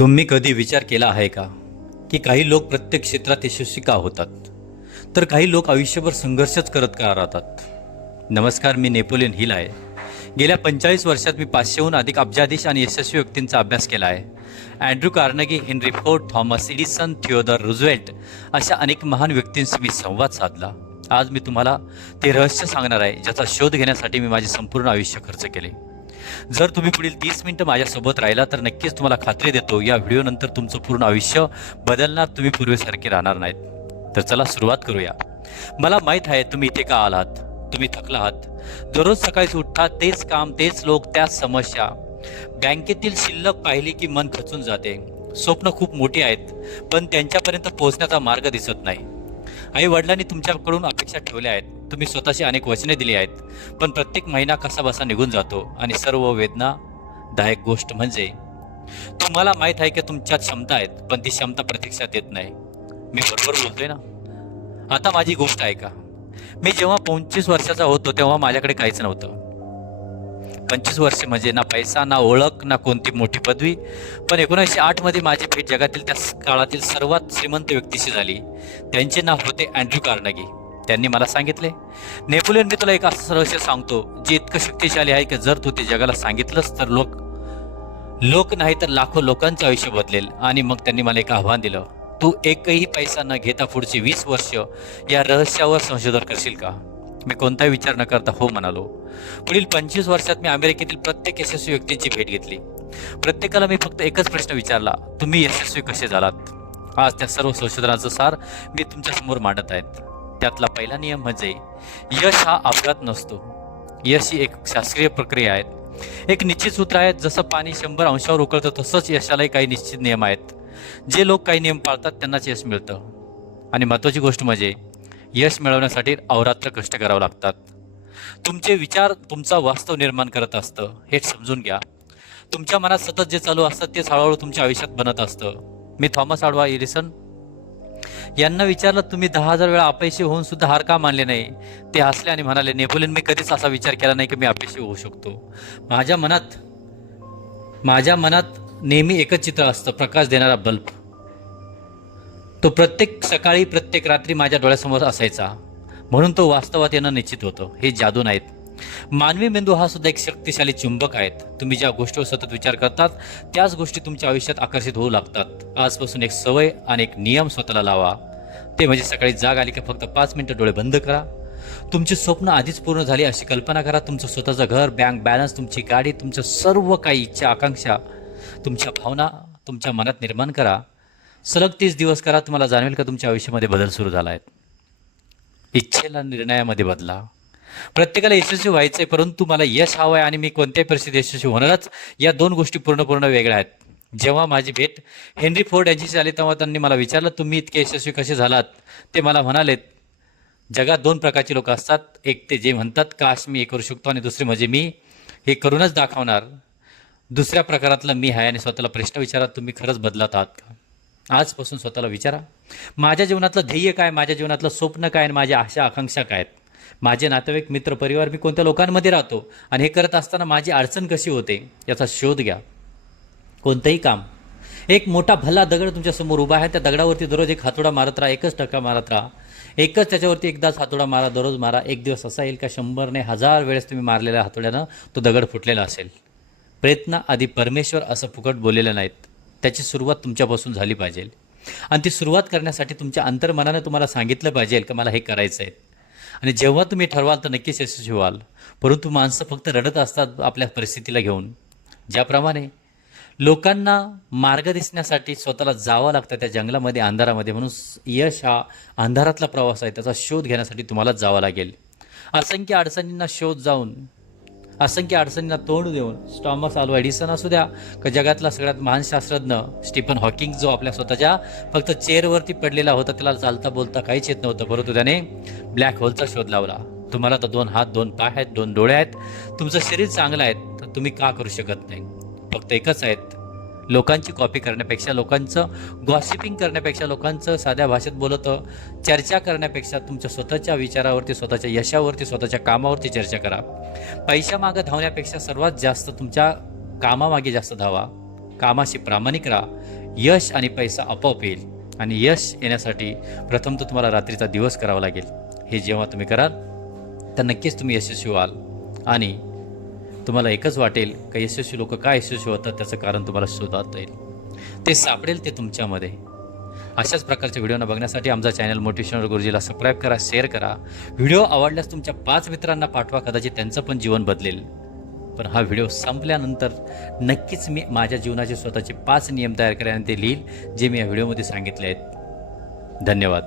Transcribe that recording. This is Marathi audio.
तुम्ही कधी विचार केला आहे का की काही लोक प्रत्येक क्षेत्रात यशस्वी का होतात तर काही लोक आयुष्यभर संघर्षच करत का राहतात. नमस्कार, मी नेपोलियन हिल आहे. गेल्या 45 वर्षात मी 500हून अधिक अब्जाधीश आणि यशस्वी व्यक्तींचा अभ्यास केला आहे. Andrew Carnegie, Henry Ford, Thomas Edison, Theodore Roosevelt अशा अनेक महान व्यक्तींशी मी संवाद साधला. आज मी तुम्हाला ते रहस्य सांगणार आहे ज्याचा शोध घेण्यासाठी मी माझे संपूर्ण आयुष्य खर्च केले. जर तुम्ही पुढील 30 मिनिटं माझ्यासोबत राहिला तर नक्कीच तुम्हाला खात्री देतो या व्हिडिओनंतर तुमचं पूर्ण आयुष्य बदलणार. तुम्ही पूर्वीसारखे राहणार नाहीत. तर चला सुरुवात करूया. मला माहीत आहे तुम्ही इथे का आलात. तुम्ही थकला आहात. दररोज सकाळी उठता, तेच काम, तेच लोक, त्याच समस्या. बँकेतील शिल्लक पाहिली की मन खचून जाते. स्वप्न खूप मोठी आहेत पण त्यांच्यापर्यंत पोहोचण्याचा मार्ग दिसत नाही. आई वडिलांनी तुमच्याकडून अपेक्षा ठेवल्या आहेत. तुम्ही स्वतःशी अनेक वचने दिली आहेत पण प्रत्येक महिना कसा बसा निघून जातो. आणि सर्व वेदनादायक गोष्ट म्हणजे तुम्हाला माहीत आहे की तुमच्यात क्षमता आहेत पण ती क्षमता प्रत्यक्षात येत नाही. मी बरोबर बोलतोय ना? आता माझी गोष्ट ऐका. मी जेव्हा 25 वर्षाचा होतो तेव्हा माझ्याकडे काहीच नव्हतं. 25 वर्ष म्हणजे ना पैसा, ना ओळख, ना कोणती मोठी पदवी. पण 1908 मध्ये माझी भेट जगातील त्या काळातील सर्वात श्रीमंत व्यक्तीशी झाली. त्यांचे नाव होते अँड्रू कार्नेगी. त्यांनी मला सांगितले, नेपोलियन, मी तुला एक असं रहस्य सांगतो जे इतकं शक्तिशाली आहे की जर तू ते जगाला सांगितलंस तर लोक नाही तर लाखो लोकांचं आयुष्य बदलेल. आणि मग त्यांनी मला एक आव्हान दिलं, तू एकही पैसा न घेता पुढची 20 वर्ष या रहस्यावर संशोधन करशील का? मी कोणताही विचार न करता हो म्हणालो. पुढील 25 वर्षात मी अमेरिकेतील प्रत्येक यशस्वी व्यक्तींची भेट घेतली. प्रत्येकाला मी फक्त एकच प्रश्न विचारला, तुम्ही यशस्वी कसे झालात? आज त्या सर्व संशोधनाचं सार मी तुमच्या समोर मांडत आहेत. त्यातला पहिला नियम म्हणजे यश हा अपघात नसतो. यश ही एक शास्त्रीय प्रक्रिया आहे. एक निश्चित सूत्र आहे. जसं पाणी 100 अंशावर उकळतं तसंच यशालाही काही निश्चित नियम आहेत. जे लोक काही नियम पाळतात त्यांनाच यश मिळतं. आणि महत्त्वाची गोष्ट म्हणजे यश मिळवण्यासाठी अहोरात्र कष्ट करावं लागतात. तुमचे विचार तुमचा वास्तव निर्माण करत असतं हे समजून घ्या. तुमच्या मनात सतत जे चालू असतं तेच हळूहळू तुमच्या आयुष्यात बनत असतं. मी थॉमस अल्वा एडिसन यांना विचारलं, तुम्ही 10,000 वेळा अपयशी होऊन सुद्धा हार का मानले नाही? ते हसले आणि म्हणाले, नेपोलियन, मी कधीच असा विचार केला नाही की मी अपयशी होऊ शकतो. माझ्या मनात नेहमी एकच चित्र असतं, प्रकाश देणारा बल्ब. तो प्रत्येक सकाळी प्रत्येक रात्री माझ्या डोळ्यासमोर असायचा. म्हणून तो वास्तवात येणं निश्चित होतं. हे जादू नाहीत. मानवी मेंदू हा सुद्धा एक शक्तिशाली चुंबक आहे. तुम्ही ज्या गोष्टीवर सतत विचार करतात त्याच गोष्टी तुमच्या आयुष्यात आकर्षित होऊ लागतात. आजपासून एक सवय आणि एक नियम स्वतःला लावा. ते म्हणजे सकाळी जाग आली की फक्त 5 मिनिटं डोळे बंद करा. तुमची स्वप्न आधीच पूर्ण झाली अशी कल्पना करा. तुमचं स्वतःचं घर, बँक बॅलन्स, तुमची गाडी, तुमचं सर्व काही इच्छा, आकांक्षा, तुमच्या भावना तुमच्या मनात निर्माण करा. सलग 30 दिवस करा. तुम्हाला जाणवेल का तुमच्या आयुष्यामध्ये बदल सुरू झाला आहे. इच्छेला निर्णयामध्ये बदला. प्रत्येकाला यशस्वी व्हायचंय परंतु मला यश हवं आहे आणि मी कोणत्याही परिस्थितीत यशस्वी होणारच, या दोन गोष्टी पूर्णपणे वेगळ्या आहेत. जेव्हा माझी भेट हेनरी फोर्ड यांच्याशी झाली तेव्हा त्यांनी मला विचारलं, तुम्ही इतके यशस्वी कसे झालात? ते मला म्हणालेत, जगात 2 प्रकारचे लोक असतात. एक ते जे म्हणतात काश मी हे करू शकतो आणि दुसरे म्हणजे मी हे करूनच दाखवणार. दुसऱ्या प्रकारातला मी आहे. आणि स्वतःला प्रश्न विचारा, तुम्ही खरंच बदलत आहात का? आजपासून स्वतःला विचारा, माझ्या जीवनातलं ध्येय काय? माझ्या जीवनातलं स्वप्न काय? आणि माझ्या आशा आकांक्षा काय आहेत? माझे नातेवाईक, मित्र, परिवार, मी कोणत्या लोकांमध्ये राहतो? आणि हे करत असताना माझी अडचण कशी होते याचा शोध घ्या. कोणतंही काम, एक मोठा भला दगड तुमच्यासमोर उभा आहे. त्या दगडावरती दररोज एक हातोडा मारत राहा. एकच टक्का मारत राहा. एकच त्याच्यावरती एकदाच हातोडा मारा, दररोज मारा. एक दिवस असा येईल का 100 ने 1000 वेळेस तुम्ही मारलेल्या हातोड्यानं तो दगड फुटलेला असेल. प्रयत्न आधी परमेश्वर असं फुकट बोललेलं नाहीत. त्याची सुरुवात तुमच्यापासून झाली पाहिजे. आणि ती सुरुवात करण्यासाठी तुमच्या अंतर्मनानं तुम्हाला सांगितलं पाहिजे की मला हे करायचं आहे. आणि जेव्हा तुम्ही ठरवाल तर नक्कीच यशस्वी व्हाल. परंतु माणसं फक्त रडत असतात आपल्या परिस्थितीला घेऊन. ज्याप्रमाणे लोकांना मार्ग दिसण्यासाठी स्वतःला जावं लागतं त्या जंगलामध्ये, अंधारामध्ये. म्हणून यश हा अंधारातला प्रवास आहे. त्याचा शोध घेण्यासाठी तुम्हालाच जावं लागेल. असंख्य अडचणींना तोंड देऊन थॉमस अल्वा एडिसन असू द्या का जगातला सगळ्यात महान शास्त्रज्ञ स्टीफन हॉकिंग, जो आपल्या स्वतःच्या फक्त चेअरवरती पडलेला होता, त्याला चालता बोलता काहीच येत नव्हतं, परंतु त्याने ब्लॅक होलचा शोध लावला. तुम्हाला तर 2 हात, 2 पाय आहेत, 2 डोळे आहेत. तुमचं शरीर चांगलं आहे तर तुम्ही का करू शकत नाही? फक्त एकच आहेत, लोकांची कॉपी करण्यापेक्षा, लोकांचं गॉसिपिंग करण्यापेक्षा, लोकांचं साध्या भाषेत बोलतं चर्चा करण्यापेक्षा तुमच्या स्वतःच्या विचारावरती, स्वतःच्या यशावरती, स्वतःच्या कामावरती चर्चा करा. पैशामागं धावण्यापेक्षा सर्वात जास्त तुमच्या कामामागे जास्त धावा. कामाशी प्रामाणिक राहा, यश आणि पैसा आपोआप येईल. आणि यश येण्यासाठी प्रथम तर तुम्हाला रात्रीचा दिवस करावा लागेल. हे जेव्हा तुम्ही कराल तर नक्कीच तुम्ही यशस्वी व्हाल. आणि तुम्हाला एकच वाटेल का यशस्वी लोक काय यशस्वी होतात त्याचं कारण तुम्हाला शोधता येईल. ते सापडेल ते तुमच्यामध्ये. अशाच प्रकारच्या व्हिडिओना बघण्यासाठी आमचा चॅनल मोटिवेशनल गुरुजीला सबस्क्राईब करा, शेअर करा. व्हिडिओ आवडल्यास तुमच्या 5 मित्रांना पाठवा, कदाचित त्यांचं पण जीवन बदलेल. पण हा व्हिडिओ संपल्यानंतर नक्कीच मी माझ्या जीवनाचे स्वतःचे 5 नियम तयार करेन आणि ते लिहील जे मी या व्हिडिओमध्ये सांगितले आहेत. धन्यवाद.